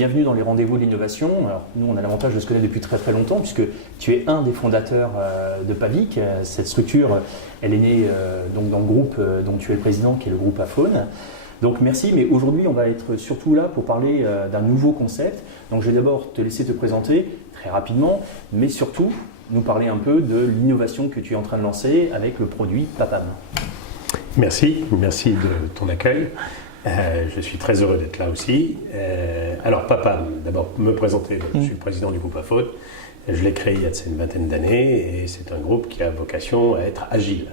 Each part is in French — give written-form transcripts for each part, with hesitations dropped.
bienvenue dans les rendez-vous de l'innovation. Alors, nous, on a l'avantage de se connaître depuis très très longtemps puisque tu es un des fondateurs de Pavic. Cette structure, elle est née donc dans le groupe dont tu es le président, qui est le groupe Aphone. Donc merci, mais aujourd'hui, on va être surtout là pour parler d'un nouveau concept. Donc je vais d'abord te laisser te présenter très rapidement, mais surtout nous parler un peu de l'innovation que tu es en train de lancer avec le produit Papam. Merci de ton accueil. Je suis très heureux d'être là aussi. Alors Papam, d'abord me présenter, je suis le président du groupe Aphone. Je l'ai créé il y a une vingtaine d'années et c'est un groupe qui a vocation à être agile.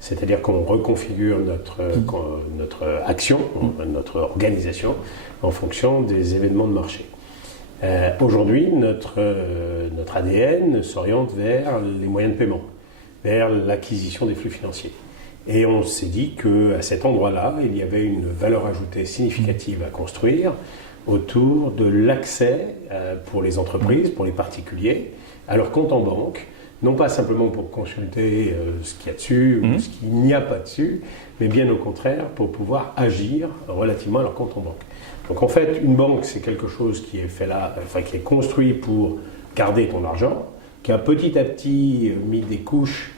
C'est-à-dire qu'on reconfigure notre action, notre organisation en fonction des événements de marché. Aujourd'hui, notre ADN s'oriente vers les moyens de paiement, vers l'acquisition des flux financiers. Et on s'est dit qu'à cet endroit-là, il y avait une valeur ajoutée significative à construire autour de l'accès pour les entreprises, pour les particuliers, à leur compte en banque, non pas simplement pour consulter ce qu'il y a dessus ou ce qu'il n'y a pas dessus, mais bien au contraire pour pouvoir agir relativement à leur compte en banque. Donc en fait, une banque, c'est quelque chose qui est fait là, qui est construit pour garder ton argent, qui a petit à petit mis des couches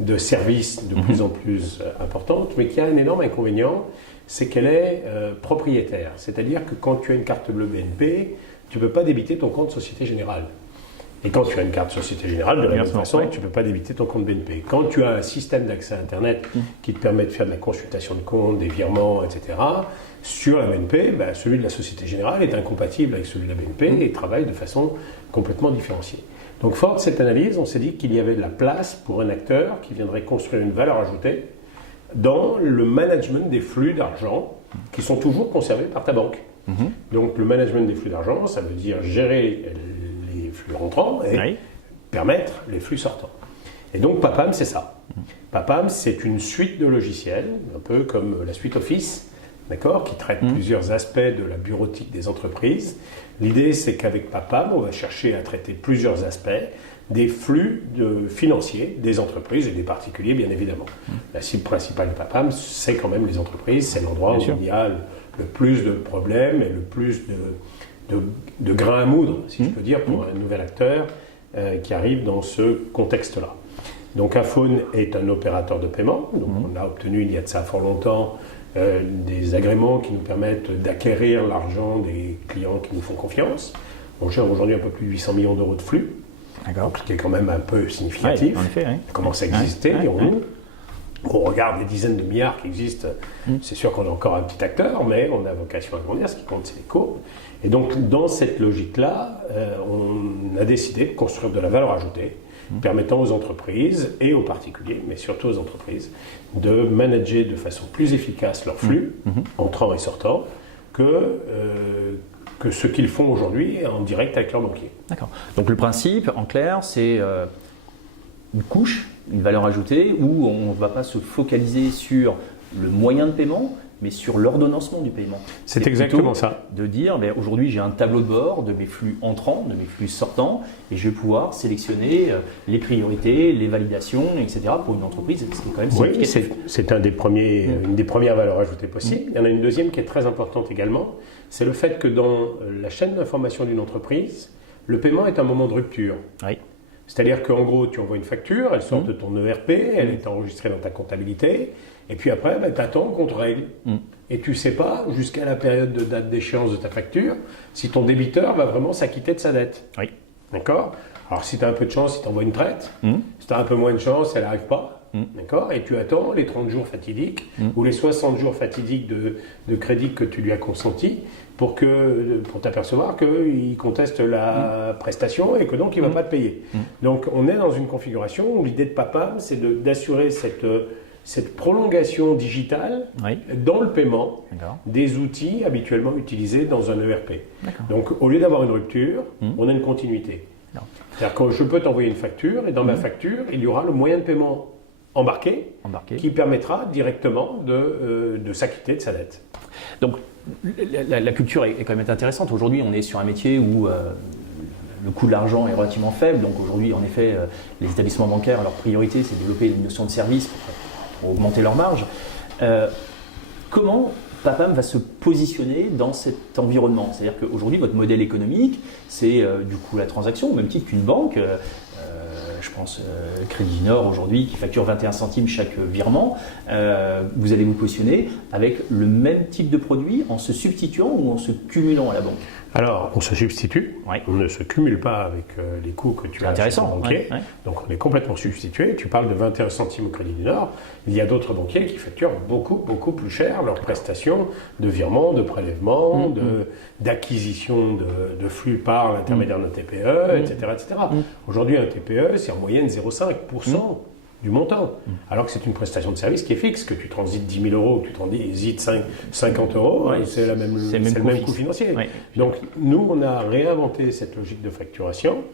de services de plus en plus importantes, mais qui a un énorme inconvénient, c'est qu'elle est propriétaire. C'est-à-dire que quand tu as une carte bleue BNP, tu ne peux pas débiter ton compte Société Générale. Et quand tu as une carte Société Générale, de la même façon, tu ne peux pas débiter ton compte BNP. Quand tu as un système d'accès à Internet qui te permet de faire de la consultation de compte, des virements, etc., sur la BNP, celui de la Société Générale est incompatible avec celui de la BNP et travaille de façon complètement différenciée. Donc, fort de cette analyse, on s'est dit qu'il y avait de la place pour un acteur qui viendrait construire une valeur ajoutée dans le management des flux d'argent qui sont toujours conservés par ta banque. Donc, le management des flux d'argent, ça veut dire gérer les flux rentrants et permettre les flux sortants. Et donc, Papam, c'est ça. Papam, c'est une suite de logiciels, un peu comme la suite Office, d'accord, qui traite plusieurs aspects de la bureautique des entreprises. L'idée, c'est qu'avec Papam, on va chercher à traiter plusieurs aspects des flux financiers des entreprises et des particuliers, bien évidemment. La cible principale de Papam, c'est quand même les entreprises. C'est l'endroit où il y a le plus de problèmes et le plus de grains à moudre, si je peux dire, pour un nouvel acteur qui arrive dans ce contexte-là. Donc, Aphone est un opérateur de paiement. Donc, on a obtenu, il y a de ça fort longtemps, des agréments qui nous permettent d'acquérir l'argent des clients qui nous font confiance. On gère aujourd'hui un peu plus de 800 millions d'euros de flux, ce qui est quand même un peu significatif. En effet, Ça commence à exister. On regarde les dizaines de milliards qui existent. C'est sûr qu'on est encore un petit acteur, mais on a vocation à grandir. Ce qui compte, c'est les courbes. Et donc, dans cette logique-là, on a décidé de construire de la valeur ajoutée permettant aux entreprises et aux particuliers, mais surtout aux entreprises, de manager de façon plus efficace leurs flux, entrants et sortants, que ce qu'ils font aujourd'hui en direct avec leur banquier. D'accord. Donc le principe, en clair, c'est une couche, une valeur ajoutée, où on ne va pas se focaliser sur le moyen de paiement, mais sur l'ordonnancement du paiement. C'est exactement ça. De dire, aujourd'hui j'ai un tableau de bord de mes flux entrants, de mes flux sortants, et je vais pouvoir sélectionner les priorités, les validations, etc. pour une entreprise. C'est quand même significatif. Oui, c'est une des premières valeurs ajoutées possibles. Il y en a une deuxième qui est très importante également, c'est le fait que dans la chaîne d'information d'une entreprise, le paiement est un moment de rupture. Oui. C'est-à-dire qu'en gros, tu envoies une facture, elle sort de ton ERP, elle est enregistrée dans ta comptabilité, et puis après, tu attends qu'on te règle. Et tu ne sais pas, jusqu'à la période de date d'échéance de ta facture, si ton débiteur va vraiment s'acquitter de sa dette. Oui. D'accord ? Alors, si tu as un peu de chance, il t'envoie une traite. Si tu as un peu moins de chance, elle n'arrive pas. D'accord ? Et tu attends les 30 jours fatidiques ou les 60 jours fatidiques de crédit que tu lui as consenti pour t'apercevoir qu'il conteste la prestation et que donc il ne va pas te payer. Donc, on est dans une configuration où l'idée de Papam, c'est d'assurer cette prolongation digitale dans le paiement des outils habituellement utilisés dans un ERP. Donc, au lieu d'avoir une rupture, on a une continuité. C'est-à-dire que je peux t'envoyer une facture et dans ma facture, il y aura le moyen de paiement embarqué. Qui permettra directement de s'acquitter de sa dette. Donc, la culture est quand même intéressante. Aujourd'hui, on est sur un métier où le coût de l'argent est relativement faible. Donc aujourd'hui, en effet, les établissements bancaires, leur priorité, c'est de développer une notion de service pour augmenter leur marge. Comment Papam va se positionner dans cet environnement? C'est-à-dire qu'aujourd'hui, votre modèle économique, c'est du coup la transaction, au même titre qu'une banque. Je pense Crédit du Nord aujourd'hui qui facture 21 centimes chaque virement. Vous allez vous positionner avec le même type de produit en se substituant ou en se cumulant à la banque? Alors, on se substitue, on ne se cumule pas avec les coûts que tu as intéressant, chez le banquier. Donc, on est complètement substitué. Tu parles de 21 centimes au Crédit du Nord. Il y a d'autres banquiers qui facturent beaucoup plus cher leurs prestations de virement, de prélèvement, d'acquisition de flux par l'intermédiaire d'un TPE, etc. etc. Aujourd'hui, un TPE, c'est en moyenne 0,5% du montant, alors que c'est une prestation de service qui est fixe, que tu transites 10 000 euros, tu transites 50 euros, c'est le même coût financier. Donc nous, on a réinventé cette logique de facturation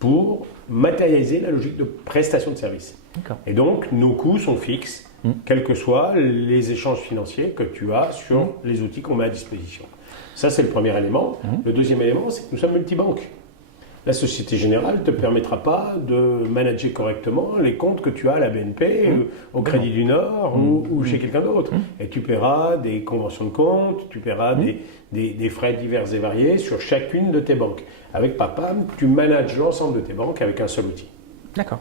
pour matérialiser la logique de prestation de service. Et donc, nos coûts sont fixes, quels que soient les échanges financiers que tu as sur les outils qu'on met à disposition. Ça, c'est le premier élément. Le deuxième élément, c'est que nous sommes multibanques. La Société Générale ne te permettra pas de manager correctement les comptes que tu as à la BNP, au Crédit du Nord ou chez quelqu'un d'autre. Et tu paieras des conventions de compte, tu paieras des frais divers et variés sur chacune de tes banques. Avec Papam, tu manages l'ensemble de tes banques avec un seul outil. D'accord.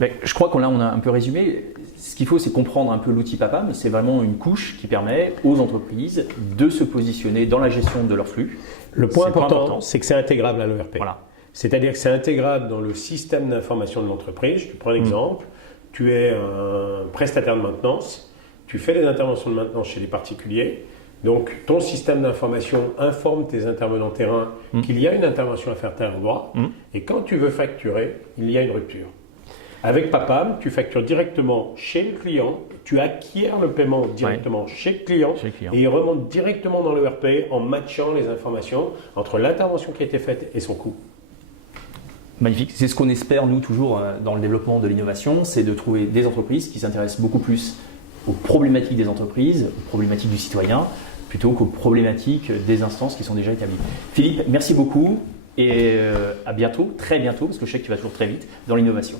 Ben, je crois qu'on a un peu résumé. Ce qu'il faut, c'est comprendre un peu l'outil Papam. C'est vraiment une couche qui permet aux entreprises de se positionner dans la gestion de leurs flux. Le point important, c'est que c'est intégrable à l'ERP. Voilà. C'est-à-dire que c'est intégrable dans le système d'information de l'entreprise. Je te prends un exemple. Tu es un prestataire de maintenance. Tu fais des interventions de maintenance chez les particuliers. Donc, ton système d'information informe tes intervenants terrain qu'il y a une intervention à faire tel endroit. Et quand tu veux facturer, il y a une rupture. Avec Papam, tu factures directement chez le client, tu acquiers le paiement directement chez le client et il remonte directement dans l'ERP en matchant les informations entre l'intervention qui a été faite et son coût. Magnifique. C'est ce qu'on espère, nous, toujours dans le développement de l'innovation, c'est de trouver des entreprises qui s'intéressent beaucoup plus aux problématiques des entreprises, aux problématiques du citoyen, plutôt qu'aux problématiques des instances qui sont déjà établies. Philippe, merci beaucoup et à bientôt, très bientôt, parce que je sais que tu vas toujours très vite dans l'innovation.